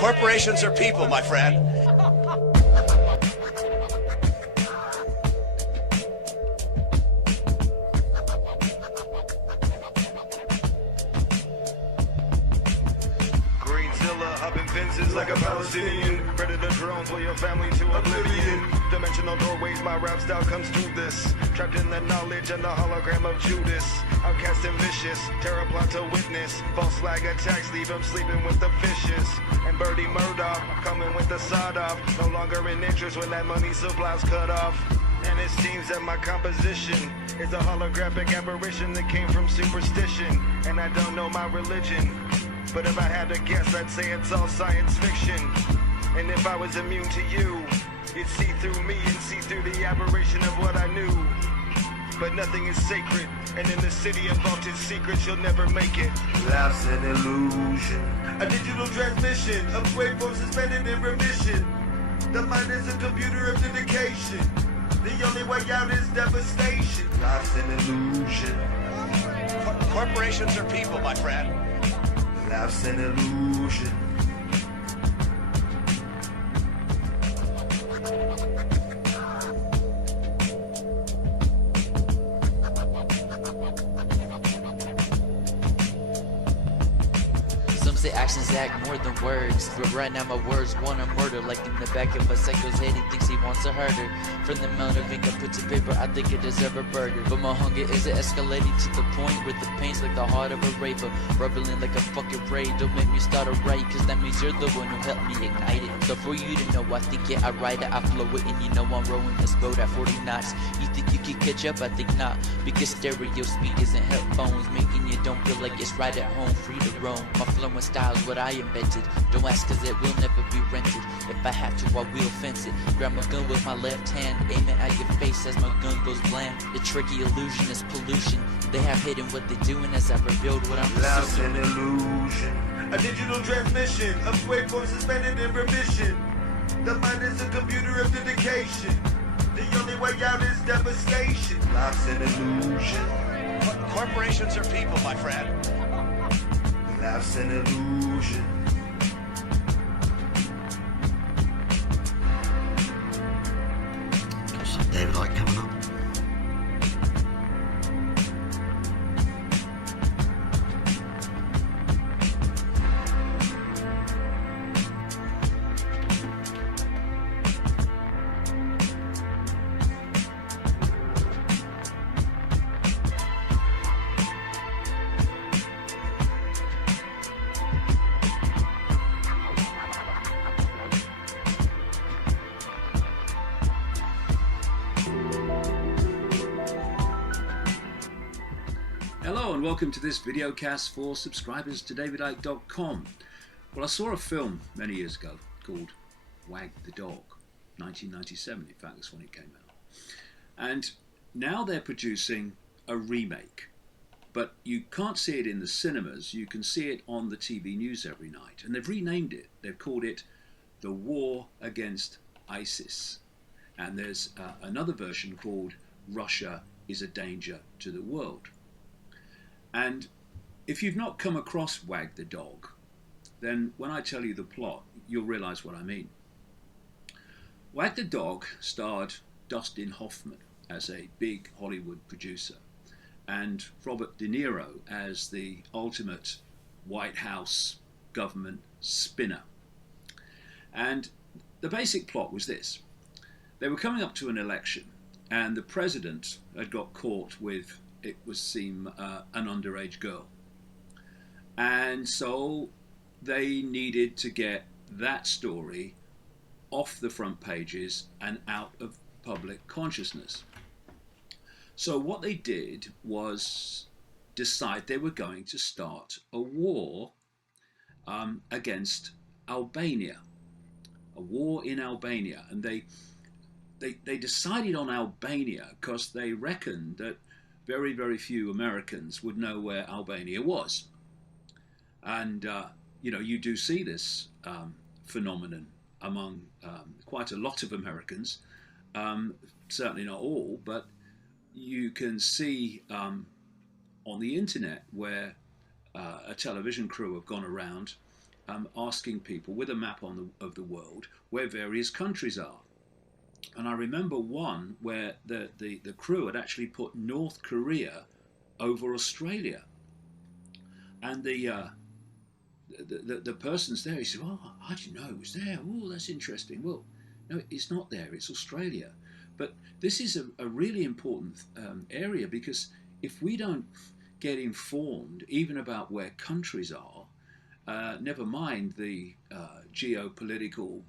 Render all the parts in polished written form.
Corporations are people, my friend. Fences like a Palestinian. Predator drones will your family to oblivion. Dimensional doorways, my rap style comes through this. Trapped in the knowledge and the hologram of Judas. Outcast and vicious, terror plot to witness. False flag attacks leave him sleeping with the fishes. And Birdie Murdoch coming with the sod off. No longer in interest when that money supply's cut off. And it seems that my composition is a holographic apparition that came from superstition. And I don't know my religion, but if I had to guess, I'd say it's all science fiction. And if I was immune to you, you'd see through me and see through the aberration of what I knew. But nothing is sacred, and in the city of vaulted secrets, you'll never make it. Life's an illusion, a digital transmission of waveforms suspended in remission. The mind is a computer of dedication. The only way out is devastation. Life's an illusion. Corporations are people, my friend. Life's an illusion. Some say actions act more than words, but right now my words wanna murder. Like in the back of a psycho's head, he thinks he wants to hurt her. From the amount of ink I put to paper, I think it deserves a burger. But my hunger is escalating to the point where the pain's like the heart of a raver, bubbling like a fucking raid. Don't make me start a riot, cause that means you're the one who helped me ignite it. So for you to know, I think it, I write it, I flow it, and you know I'm rowing this boat at 40 knots. You think you can catch up? I think not, because stereo speakers and headphones making you don't feel like it's right at home, free to roam. My flow and style is what I invented. Don't ask, cause it will never be rented. If I have to, I will fence it. Grab my gun with my left hand, aim it at your face as my gun goes blam. The tricky illusion is pollution. They have hidden what they're doing as I revealed what I'm Life's an illusion, a digital transmission of waveforms suspended in remission. The mind is a computer of dedication. The only way out is devastation. Life's an illusion. Corporations are people, my friend. Life's an illusion. Got some David Icke coming up. Hello and welcome to this video cast for subscribers to davidicke.com. Well, I saw a film many years ago called Wag the Dog, 1997, in fact that's when it came out. And now they're producing a remake, but you can't see it in the cinemas, you can see it on the TV news every night. And they've renamed it, they've called it The War Against ISIS. And there's another version called Russia is a Danger to the World. And if you've not come across Wag the Dog, then when I tell you the plot, you'll realize what I mean. Wag the Dog starred Dustin Hoffman as a big Hollywood producer and Robert De Niro as the ultimate White House government spinner. And the basic plot was this. They were coming up to an election and the president had got caught with, it would seem, an underage girl. And so they needed to get that story off the front pages and out of public consciousness. So what they did was decide they were going to start a war against Albania. A war in Albania. And they decided on Albania because they reckoned that very, very few Americans would know where Albania was. And, you know, you do see this phenomenon among quite a lot of Americans, certainly not all, but you can see on the internet where a television crew have gone around asking people with a map of the world where various countries are. And I remember one where the crew had actually put North Korea over Australia. And the person's there, he said, "Oh, I didn't know it was there. Oh, that's interesting." Well, no, it's not there, it's Australia. But this is a really important area, because if we don't get informed even about where countries are, never mind the geopolitical,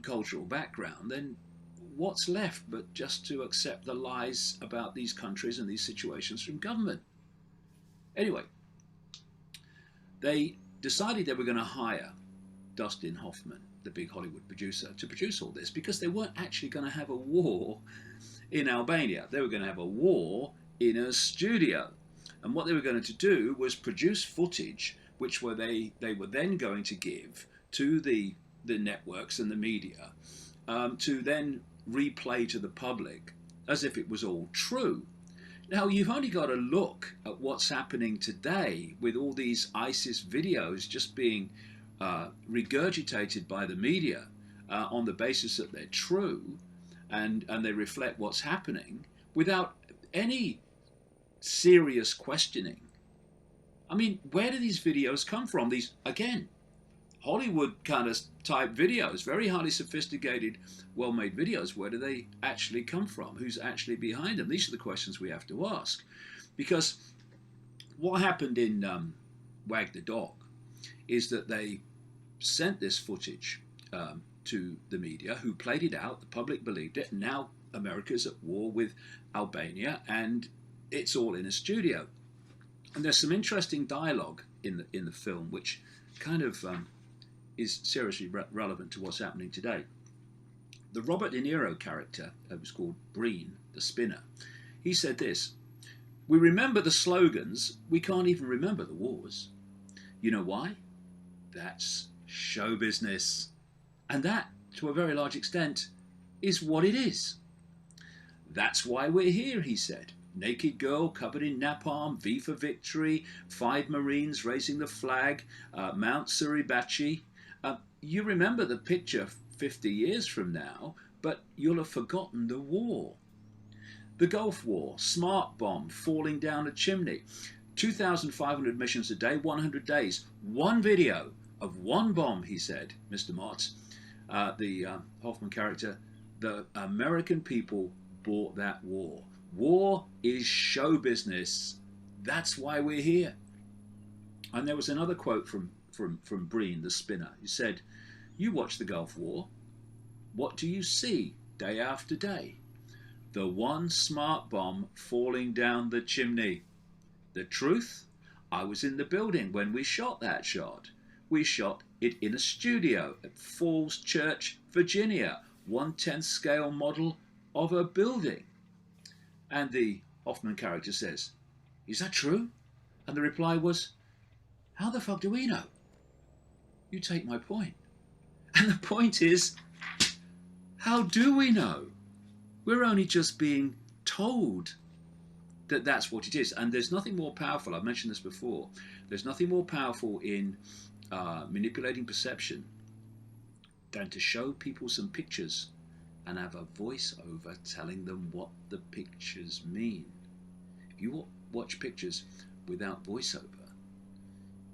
cultural background, then what's left but just to accept the lies about these countries and these situations from government? Anyway, they decided they were going to hire Dustin Hoffman, the big Hollywood producer, to produce all this, because they weren't actually going to have a war in Albania. They were going to have a war in a studio. And what they were going to do was produce footage which they were then going to give to the networks and the media, to then replay to the public as if it was all true. Now, you've only got to look at what's happening today with all these ISIS videos just being regurgitated by the media on the basis that they're true and they reflect what's happening without any serious questioning. I mean, where do these videos come from? These, again, Hollywood kind of type videos, very highly sophisticated, well-made videos. Where do they actually come from? Who's actually behind them? These are the questions we have to ask. Because what happened in Wag the Dog is that they sent this footage to the media, who played it out. The public believed it. And now America's at war with Albania, and it's all in a studio. And there's some interesting dialogue in the film, which kind of is seriously relevant to what's happening today. The Robert De Niro character, was called Breen, the spinner, he said this: "We remember the slogans, we can't even remember the wars. You know why? That's show business. And that, to a very large extent, is what it is. That's why we're here," he said. "Naked girl covered in napalm, V for victory, 5 Marines raising the flag, Mount Suribachi. You remember the picture 50 years from now, but you'll have forgotten the war. The Gulf War, smart bomb falling down a chimney, 2,500 missions a day, 100 days. One video of one bomb," he said, Mr. Mott, the Hoffman character. "The American people bought that war. War is show business. That's why we're here." And there was another quote from Breen, the spinner. He said, "You watch the Gulf War. What do you see day after day? The one smart bomb falling down the chimney. The truth? I was in the building when we shot that shot. We shot it in a studio at Falls Church, Virginia, 1/10 scale model of a building." And the Hoffman character says, "Is that true?" And the reply was, "How the fuck do we know? You take my point." And the point is, how do we know? We're only just being told that that's what it is. And there's nothing more powerful, I've mentioned this before, there's nothing more powerful in manipulating perception than to show people some pictures and have a voiceover telling them what the pictures mean. If you watch pictures without voiceover,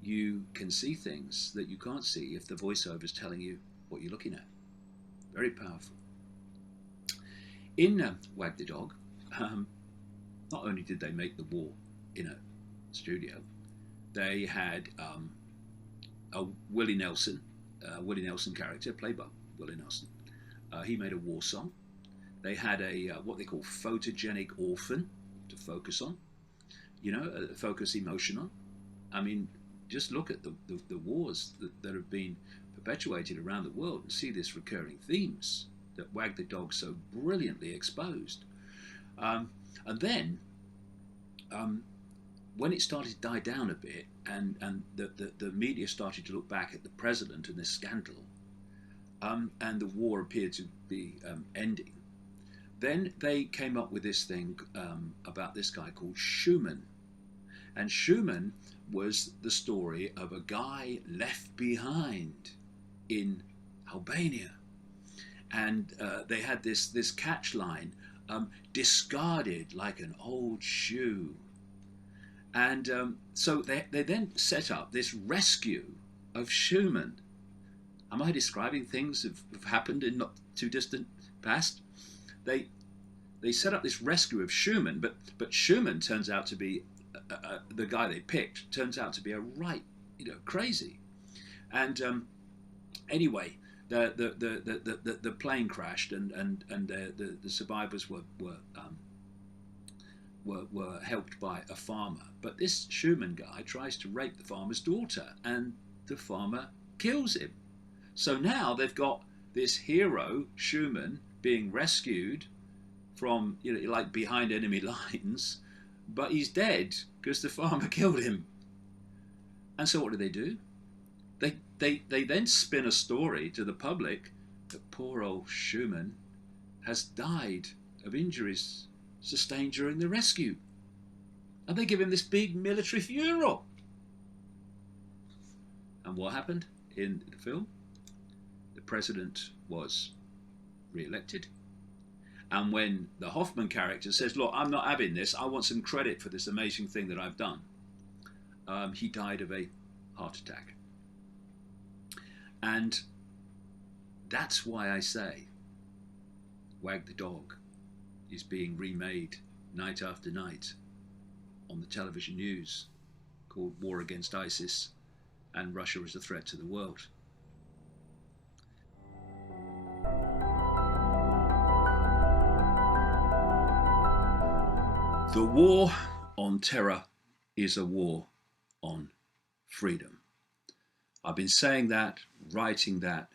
you can see things that you can't see if the voiceover is telling you what you're looking at. Very powerful. In Wag the Dog, not only did they make the war in a studio, they had a Willie Nelson character played by Willie Nelson. He made a war song. They had a what they call photogenic orphan to focus on, focus emotion on. I mean, just look at the wars that have been perpetuated around the world and see this recurring themes that Wag the Dog so brilliantly exposed. And then, when it started to die down a bit, and the media started to look back at the president and this scandal, and the war appeared to be ending, then they came up with this thing about this guy called Schumann. And Schumann was the story of a guy left behind in Albania. And they had this catch line, discarded like an old shoe. And so they then set up this rescue of Schumann. Am I describing things that have happened in not too distant past? They set up this rescue of Schumann, but Schumann turns out to be the guy they picked turns out to be a right, crazy. And anyway, the plane crashed, and the survivors were helped by a farmer. But this Schumann guy tries to rape the farmer's daughter, and the farmer kills him. So now they've got this hero Schumann being rescued from, like behind enemy lines, but he's dead because the farmer killed him. And so what do? They then spin a story to the public that poor old Schumann has died of injuries sustained during the rescue. And they give him this big military funeral. And what happened in the film? The president was re-elected. And when the Hoffman character says, look, I'm not having this, I want some credit for this amazing thing that I've done, he died of a heart attack. And that's why I say Wag the Dog is being remade night after night on the television news, called War Against ISIS and Russia is a Threat to the World. The war on terror is a war on freedom. I've been saying that, writing that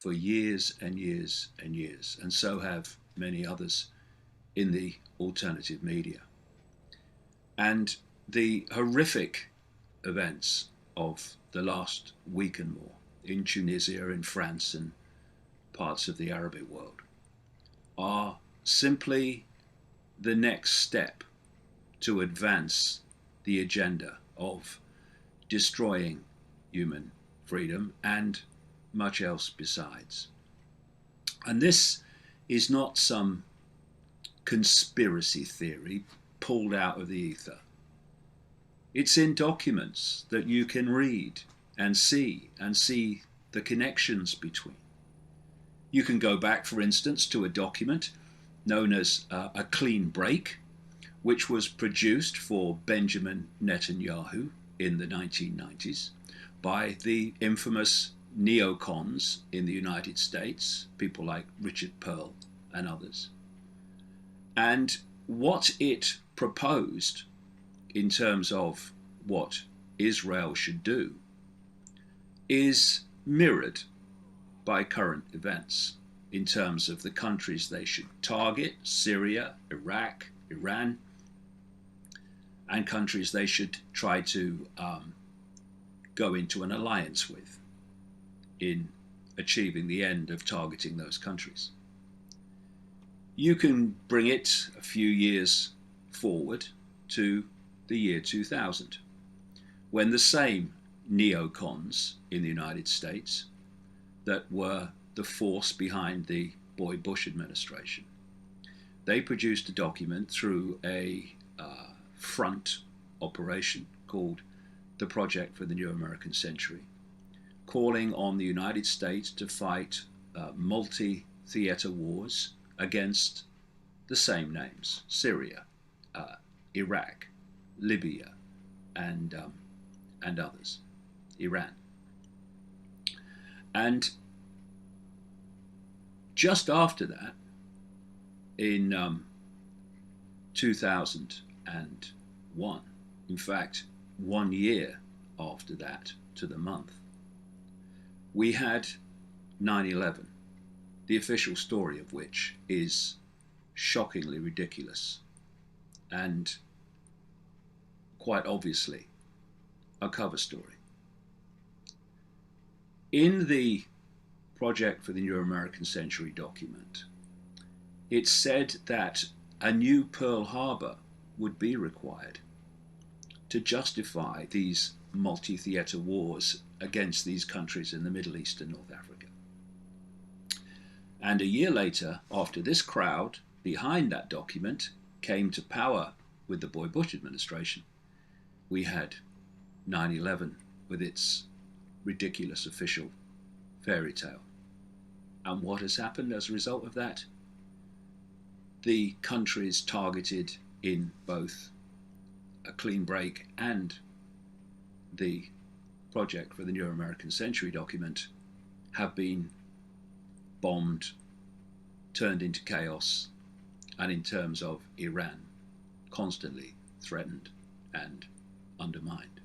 for years and years and years, and so have many others in the alternative media. And the horrific events of the last week and more in Tunisia, in France, and parts of the Arabic world are simply the next step to advance the agenda of destroying human freedom and much else besides. And this is not some conspiracy theory pulled out of the ether. It's in documents that you can read and see the connections between. You can go back, for instance, to a document known as a clean break, which was produced for Benjamin Netanyahu in the 1990s by the infamous neocons in the United States, people like Richard Pearl and others. And what it proposed in terms of what Israel should do is mirrored by current events in terms of the countries they should target: Syria, Iraq, Iran, and countries they should try to go into an alliance with in achieving the end of targeting those countries. You can bring it a few years forward to the year 2000, when the same neocons in the United States that were the force behind the Boy Bush administration, they produced a document through a front operation called the Project for the New American Century, calling on the United States to fight multi-theater wars against the same names: Syria, Iraq, Libya, and others, Iran. And just after that, in 2001, in fact, 1 year after that to the month, we had 9/11, the official story of which is shockingly ridiculous and quite obviously a cover story. In the Project for the New American Century document, it said that a new Pearl Harbor would be required to justify these multi-theatre wars against these countries in the Middle East and North Africa. And a year later, after this crowd behind that document came to power with the Boy Bush administration, we had 9/11 with its ridiculous official fairy tale. And what has happened as a result of that? The countries targeted in both a clean break and the project for the New American Century document have been bombed, turned into chaos, and in terms of Iran, constantly threatened and undermined.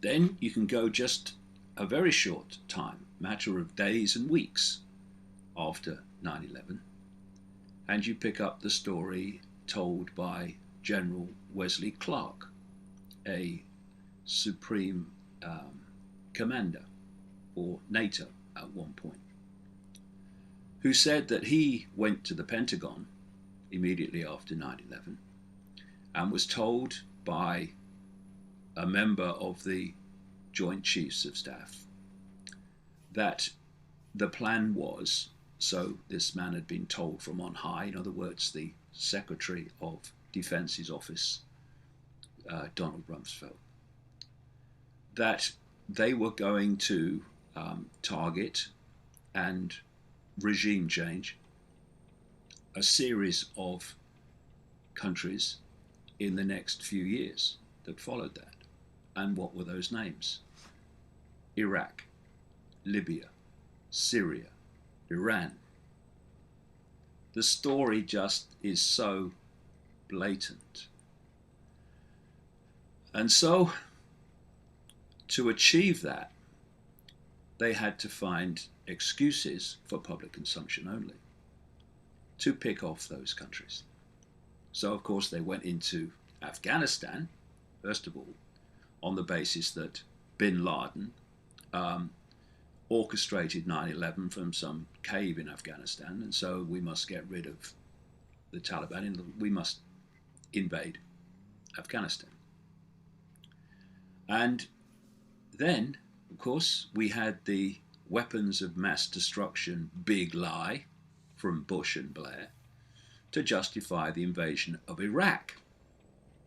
Then you can go just a very short time, matter of days and weeks after 9/11, and you pick up the story told by General Wesley Clark, a supreme commander for NATO at one point, who said that he went to the Pentagon immediately after 9/11 and was told by a member of the Joint Chiefs of Staff that the plan was, so this man had been told from on high, in other words, the Secretary of Defense's office, Donald Rumsfeld, that they were going to target and regime change a series of countries in the next few years that followed that. And what were those names? Iraq, Libya, Syria, Iran. The story just is so blatant. And so, to achieve that, they had to find excuses for public consumption only to pick off those countries. So, of course, they went into Afghanistan, first of all, on the basis that bin Laden orchestrated 9/11 from some cave in Afghanistan, and so we must get rid of the Taliban, we must invade Afghanistan. And then, of course, we had the weapons of mass destruction big lie from Bush and Blair to justify the invasion of Iraq.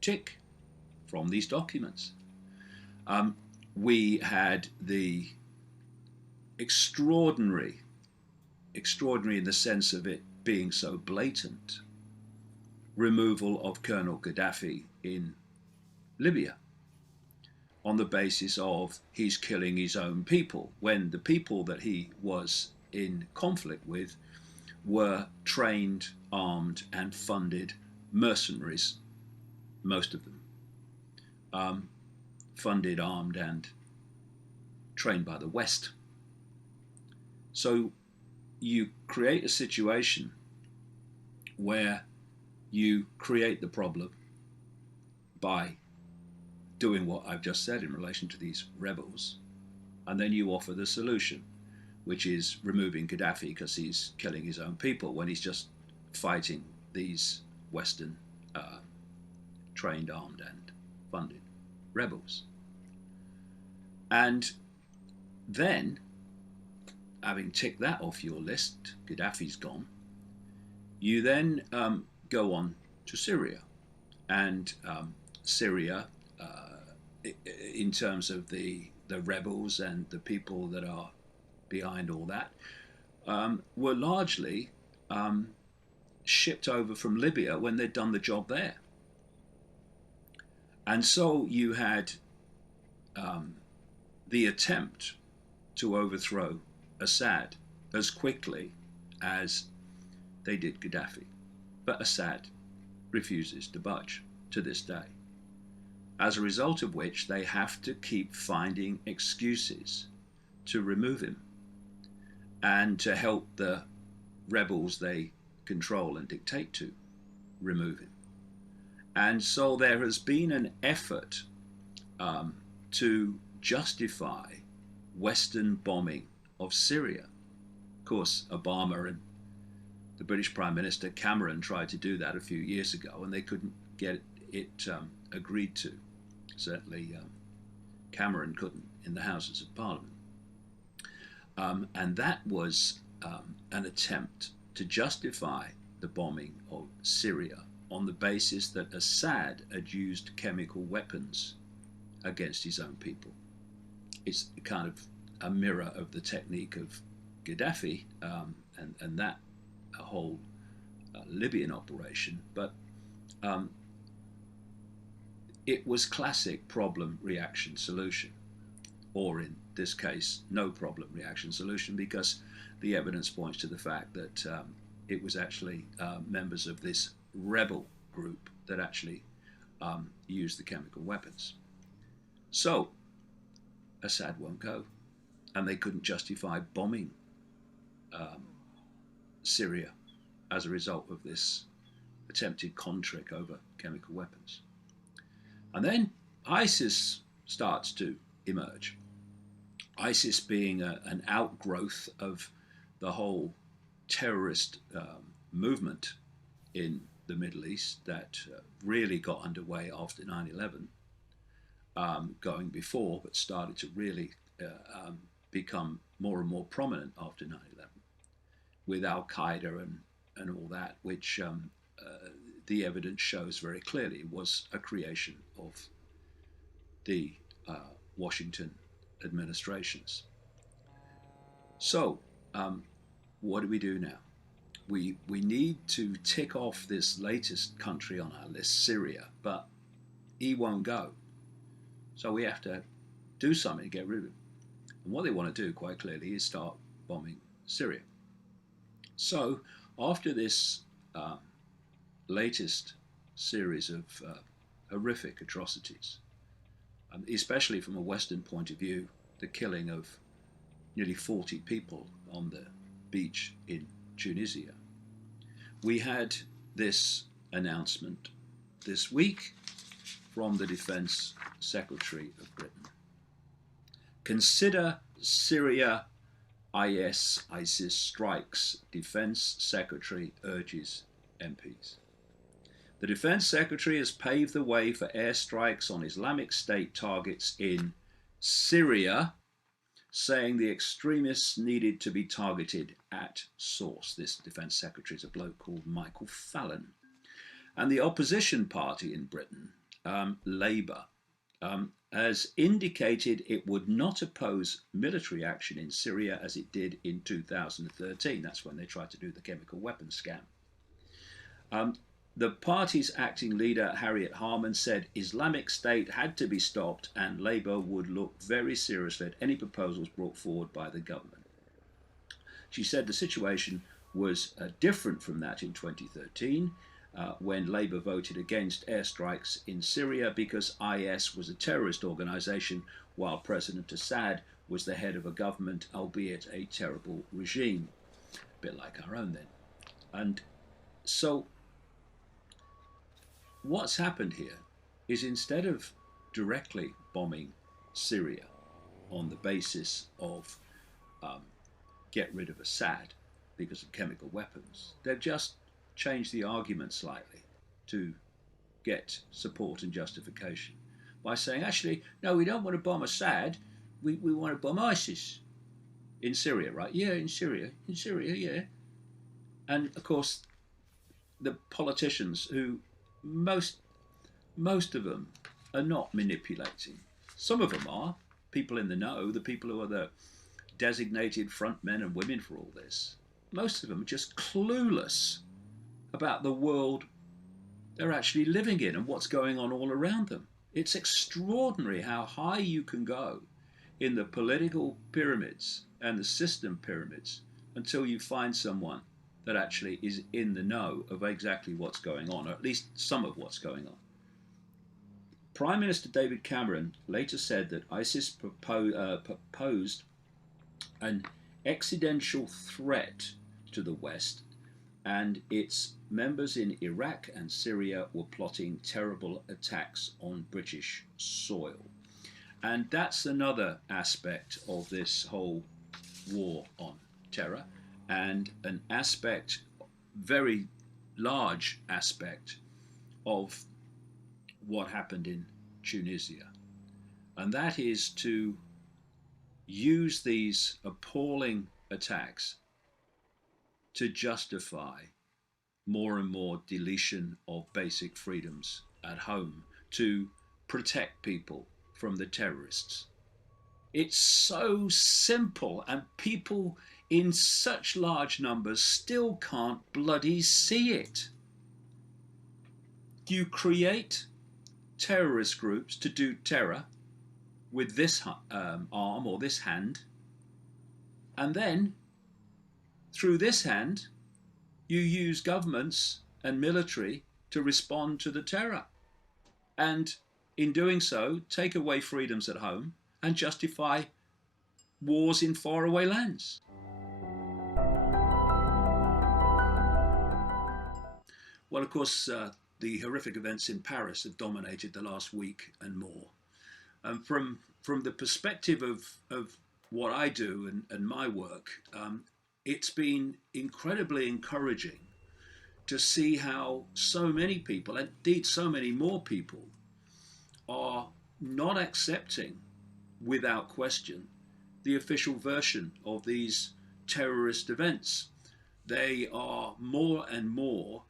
Tick, from these documents. We had the extraordinary in the sense of it being so blatant, removal of Colonel Gaddafi in Libya on the basis of he's killing his own people, when the people that he was in conflict with were trained, armed and funded mercenaries, most of them, funded, armed and trained by the West. So you create a situation where you create the problem by doing what I've just said in relation to these rebels, and then you offer the solution, which is removing Gaddafi because he's killing his own people when he's just fighting these Western trained, armed and funded rebels. And then, having ticked that off your list, Gaddafi's gone, you then go on to Syria. And Syria, in terms of the rebels and the people that are behind all that, were largely shipped over from Libya when they'd done the job there. And so you had the attempt to overthrow Assad as quickly as they did Gaddafi. But Assad refuses to budge to this day. As a result of which they have to keep finding excuses to remove him and to help the rebels they control and dictate to remove him. And so there has been an effort to justify Western bombing of Syria. Of course, Obama and the British Prime Minister Cameron tried to do that a few years ago, and they couldn't get it agreed to. Certainly Cameron couldn't in the Houses of Parliament. And that was an attempt to justify the bombing of Syria on the basis that Assad had used chemical weapons against his own people. It's kind of a mirror of the technique of Gaddafi and that a whole Libyan operation, but it was classic problem, reaction, solution, or in this case, no problem, reaction, solution, because the evidence points to the fact that it was actually members of this rebel group that actually used the chemical weapons. So Assad won't go, and they couldn't justify bombing Syria as a result of this attempted con trick over chemical weapons. And then ISIS starts to emerge. ISIS being an outgrowth of the whole terrorist movement in the Middle East that really got underway after 9/11, going before, but started to really become more and more prominent after 9/11, with Al-Qaeda and all that, which the evidence shows very clearly was a creation of the Washington administrations. So what do we do now? We need to tick off this latest country on our list, Syria, but he won't go. So we have to do something to get rid of him. And what they want to do, quite clearly, is start bombing Syria. So after this latest series of horrific atrocities, especially from a Western point of view, the killing of nearly 40 people on the beach in Tunisia, we had this announcement this week from the Defense Secretary of Britain. Consider Syria ISIS strikes, Defense Secretary urges MPs. The Defense Secretary has paved the way for airstrikes on Islamic State targets in Syria, saying the extremists needed to be targeted at source. This Defense Secretary is a bloke called Michael Fallon. And the opposition party in Britain, Labour, has indicated it would not oppose military action in Syria as it did in 2013. That's when they tried to do the chemical weapons scam. The party's acting leader, Harriet Harman, said Islamic State had to be stopped and Labour would look very seriously at any proposals brought forward by the government. She said the situation was different from that in 2013, when Labour voted against airstrikes in Syria because IS was a terrorist organisation, while President Assad was the head of a government, albeit a terrible regime. A bit like our own then. And so what's happened here is, instead of directly bombing Syria on the basis of get rid of Assad because of chemical weapons, they've just changed the argument slightly to get support and justification by saying, actually, no, we don't want to bomb Assad, we want to bomb ISIS in Syria, right? Yeah, in Syria, yeah. And of course, the politicians who most of them are not manipulating. Some of them are people in the know, the people who are the designated front men and women for all this. Most of them are just clueless about the world they're actually living in and what's going on all around them. It's extraordinary how high you can go in the political pyramids and the system pyramids until you find someone that actually is in the know of exactly what's going on, or at least some of what's going on. Prime Minister David Cameron later said that ISIS posed an existential threat to the West, and its members in Iraq and Syria were plotting terrible attacks on British soil. And that's another aspect of this whole war on terror, and an aspect, very large aspect, of what happened in Tunisia, and that is to use these appalling attacks to justify more and more deletion of basic freedoms at home to protect people from the terrorists. It's so simple, and people in such large numbers still can't bloody see it. You create terrorist groups to do terror with this arm or this hand, and then through this hand you use governments and military to respond to the terror, and in doing so take away freedoms at home and justify wars in faraway lands. Well, of course, the horrific events in Paris have dominated the last week and more. And from the perspective of what I do and my work, it's been incredibly encouraging to see how so many people, indeed so many more people, are not accepting without question the official version of these terrorist events. They are more and more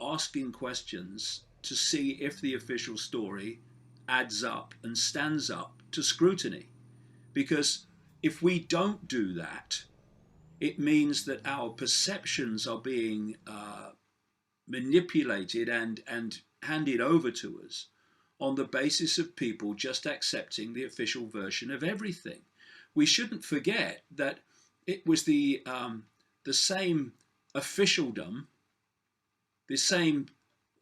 asking questions to see if the official story adds up and stands up to scrutiny. Because if we don't do that, it means that our perceptions are being manipulated and handed over to us on the basis of people just accepting the official version of everything. We shouldn't forget that it was the same officialdom, the same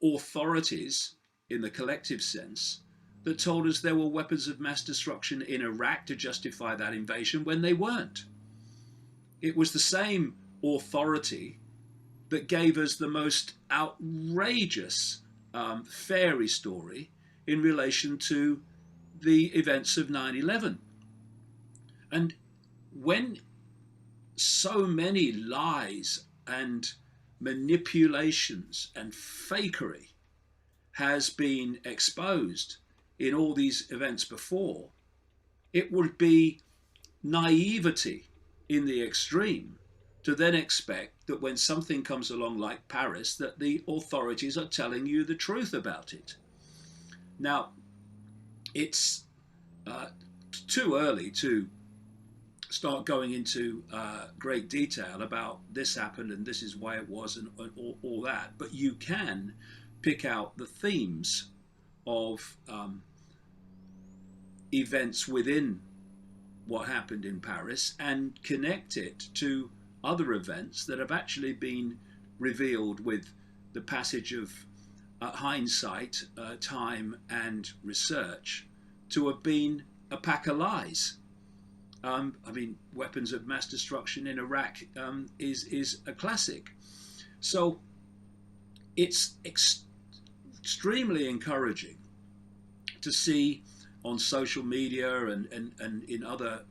authorities in the collective sense, that told us there were weapons of mass destruction in Iraq to justify that invasion when they weren't. It was the same authority that gave us the most outrageous fairy story in relation to the events of 9/11. And when so many lies and manipulations and fakery has been exposed in all these events before, it would be naivety in the extreme to then expect that when something comes along like Paris, that the authorities are telling you the truth about it. Now, it's too early to start going into great detail about this happened and this is why it was and all that, but you can pick out the themes of events within what happened in Paris and connect it to other events that have actually been revealed with the passage of hindsight, time and research to have been a pack of lies. I mean, weapons of mass destruction in Iraq is a classic. So it's extremely encouraging to see on social media and in other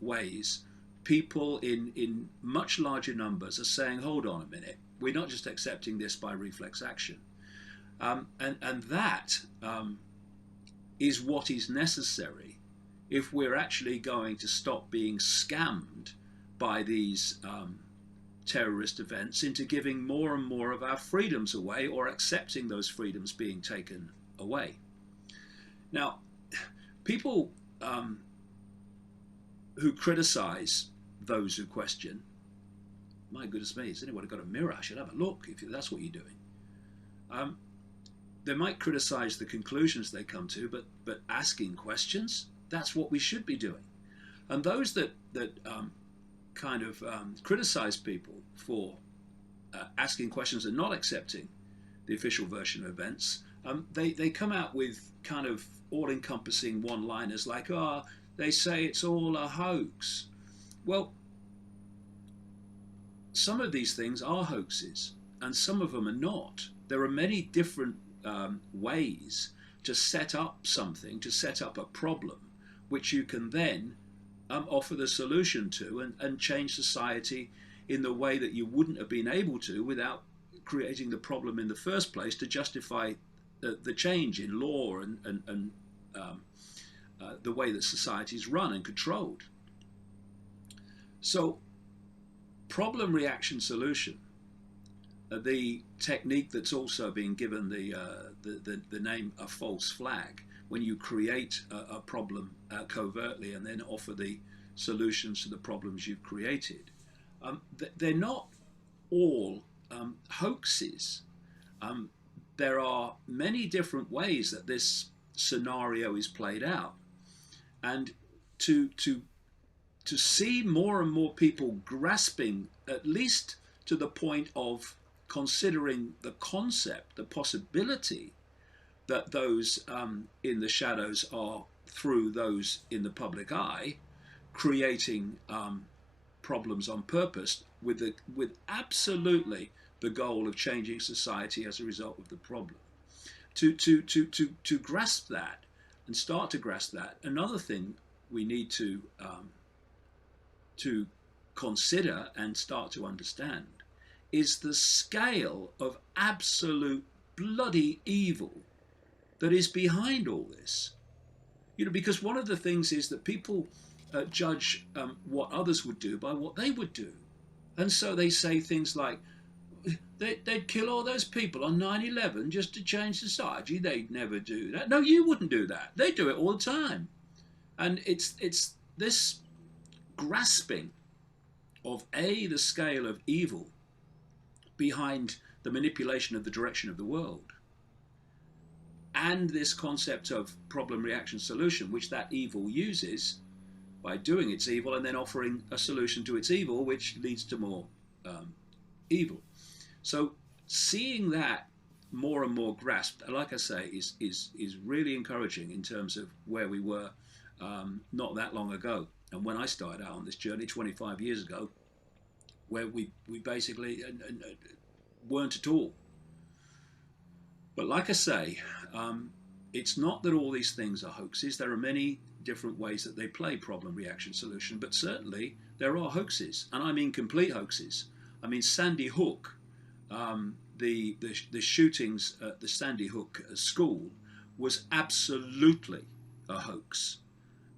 ways, people in much larger numbers are saying, hold on a minute, we're not just accepting this by reflex action. And that is what is necessary if we're actually going to stop being scammed by these terrorist events into giving more and more of our freedoms away or accepting those freedoms being taken away. Now, people who criticize those who question, my goodness me, has anyone got a mirror? I should have a look if that's what you're doing. They might criticize the conclusions they come to, but asking questions, that's what we should be doing. And those that kind of criticize people for asking questions and not accepting the official version of events, they come out with kind of all-encompassing one-liners like, oh, they say it's all a hoax. Well, some of these things are hoaxes and some of them are not. There are many different ways to set up something, to set up a problem, which you can then offer the solution to and change society in the way that you wouldn't have been able to without creating the problem in the first place to justify the change in law and the way that society is run and controlled. So, problem, reaction, solution, the technique that's also been given the name a false flag, when you create a problem covertly and then offer the solutions to the problems you've created. They're not all hoaxes. There are many different ways that this scenario is played out, and to see more and more people grasping, at least to the point of considering the concept, the possibility that those in the shadows are, through those in the public eye, creating problems on purpose with absolutely the goal of changing society as a result of the problem. To grasp that and start to grasp that, another thing we need to consider and start to understand is the scale of absolute bloody evil that is behind all this. You know, because one of the things is that people judge what others would do by what they would do. And so they say things like, they'd kill all those people on 9/11 just to change society. They'd never do that. No, you wouldn't do that. They do it all the time. And it's this grasping of the scale of evil behind the manipulation of the direction of the world, and this concept of problem, reaction, solution, which that evil uses by doing its evil and then offering a solution to its evil, which leads to more evil. So seeing that more and more grasped, like I say, is really encouraging in terms of where we were not that long ago. And when I started out on this journey 25 years ago, where we basically weren't at all. But like I say, it's not that all these things are hoaxes. There are many different ways that they play problem, reaction, solution, but certainly there are hoaxes, and I mean complete hoaxes. I mean, Sandy Hook, the shootings at the Sandy Hook school was absolutely a hoax.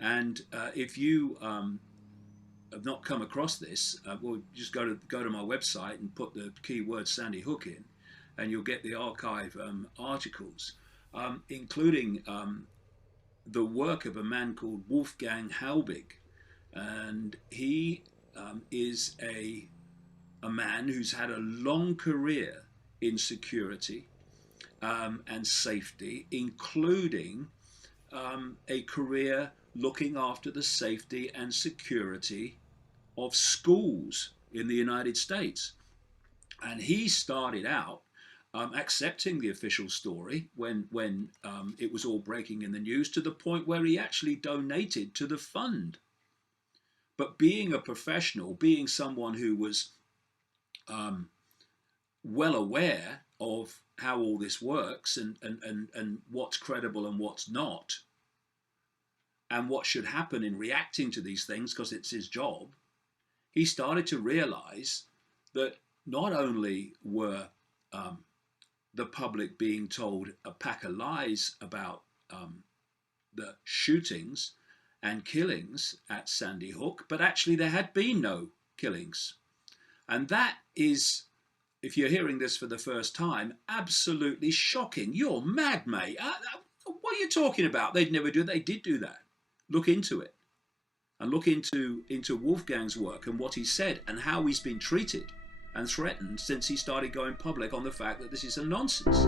And if you have not come across this, well, just go to my website and put the keyword Sandy Hook in, and you'll get the archive articles, including the work of a man called Wolfgang Halbig, and he is a man who's had a long career in security and safety, including a career looking after the safety and security of schools in the United States. And he started out accepting the official story when it was all breaking in the news, to the point where he actually donated to the fund. But being a professional, being someone who was well aware of how all this works and what's credible and what's not, and what should happen in reacting to these things, because it's his job, he started to realize that not only were the public being told a pack of lies about the shootings and killings at Sandy Hook, but actually there had been no killings. And that is, if you're hearing this for the first time, absolutely shocking. You're mad, mate. What are you talking about? They'd never do that. They did do that. Look into it, and look into Wolfgang's work and what he said and how he's been treated and threatened since he started going public on the fact that this is a nonsense.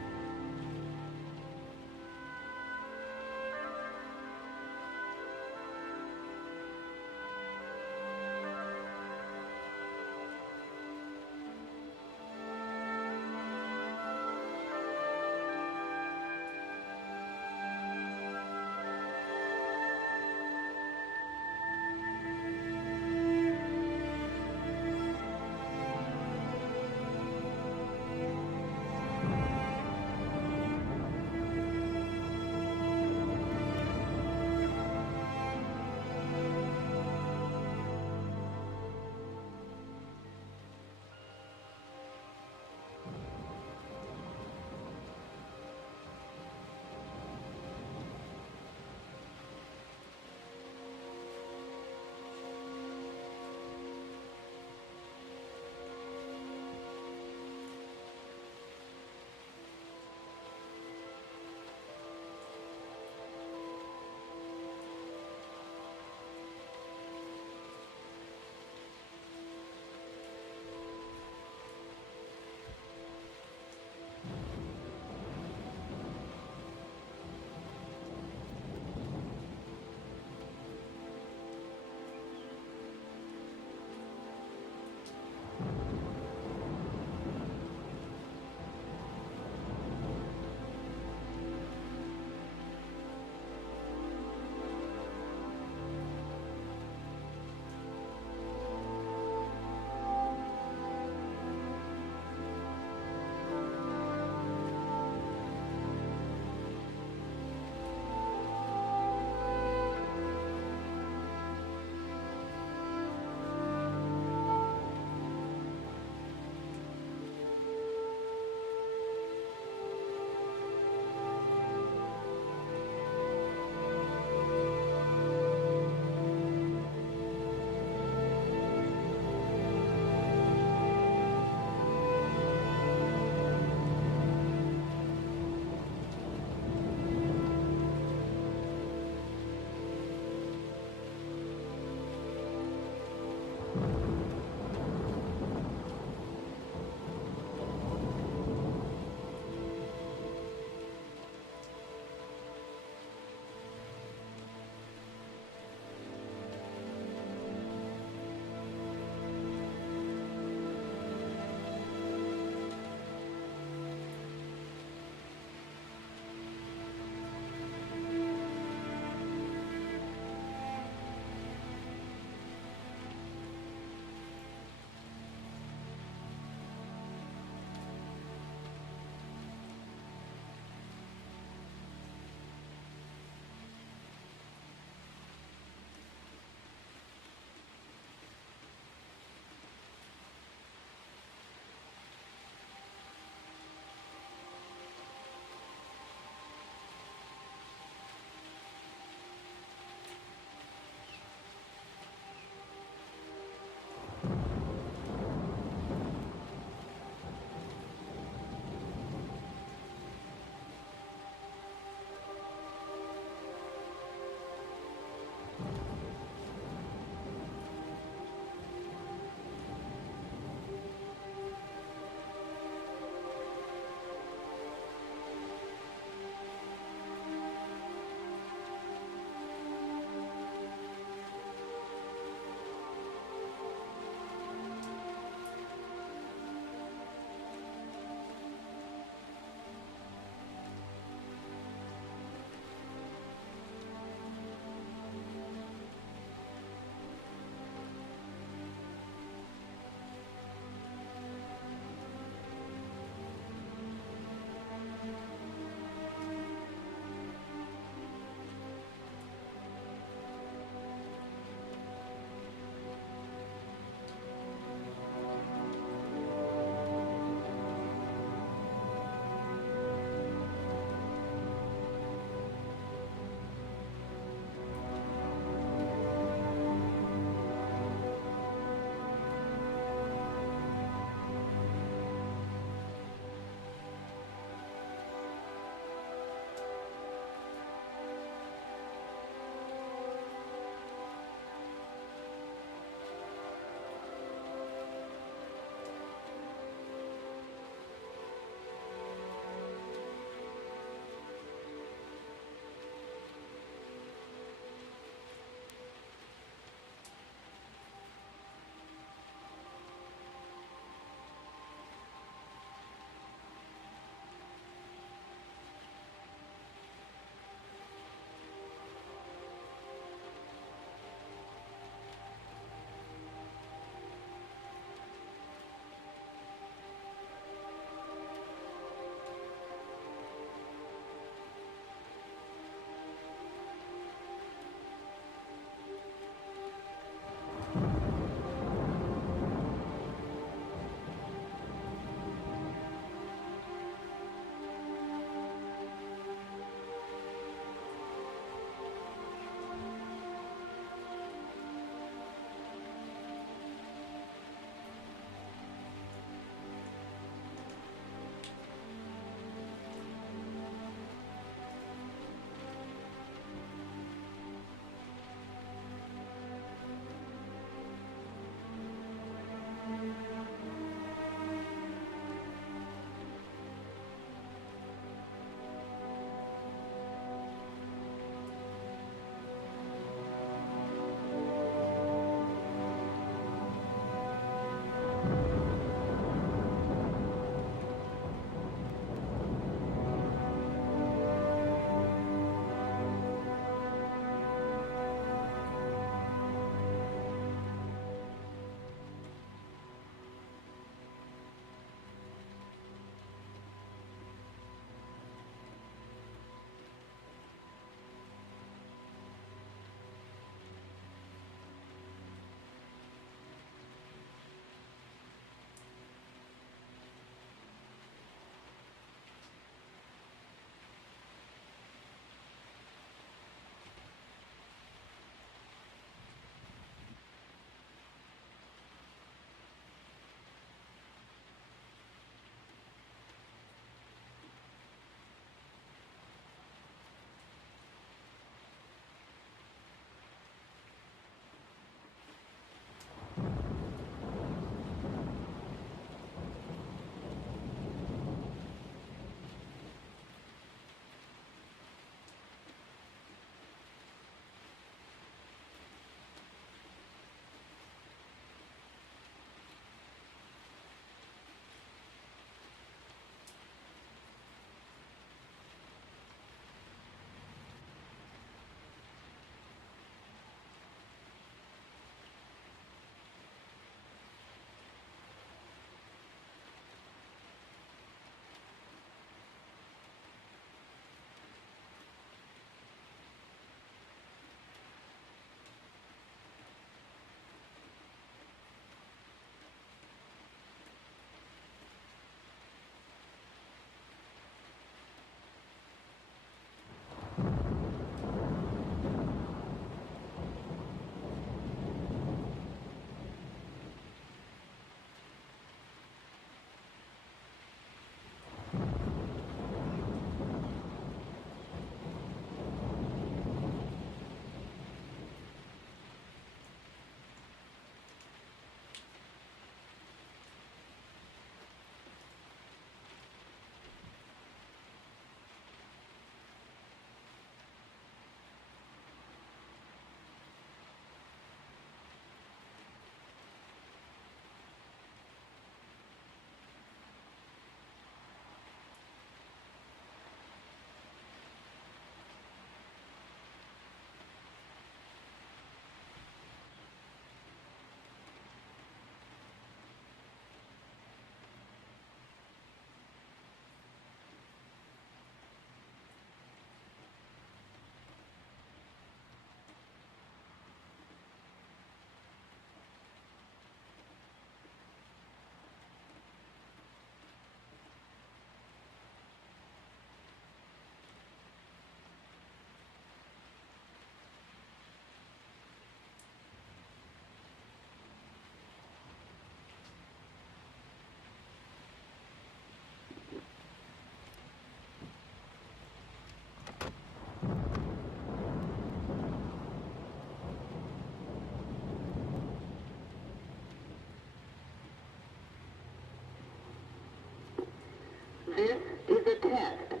This is a test.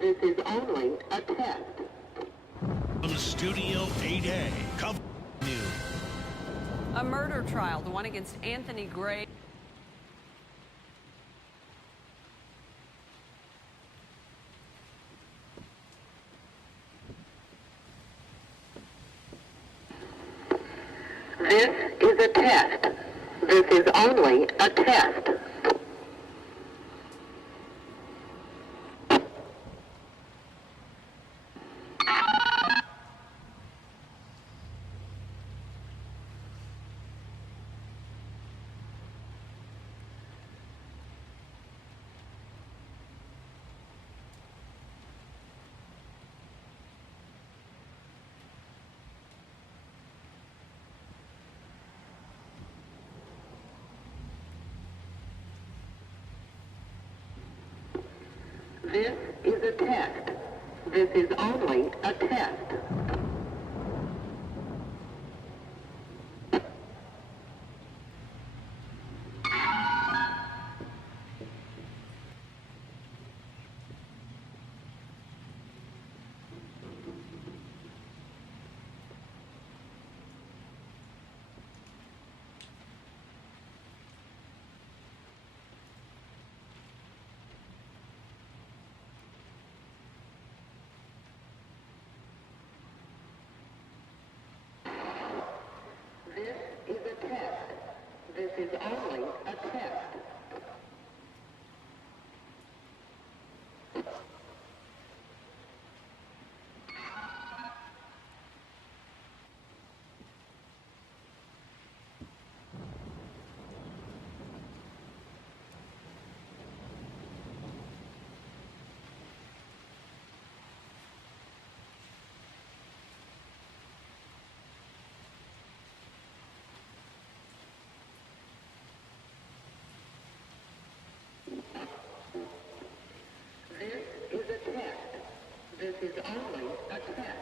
This is only a test. From Studio 8A, cover news. A murder trial, the one against Anthony Gray. This is a test. This is only a test. This is a test. This is only a test. This is a test. This is only a test. This is a test. This is only a test.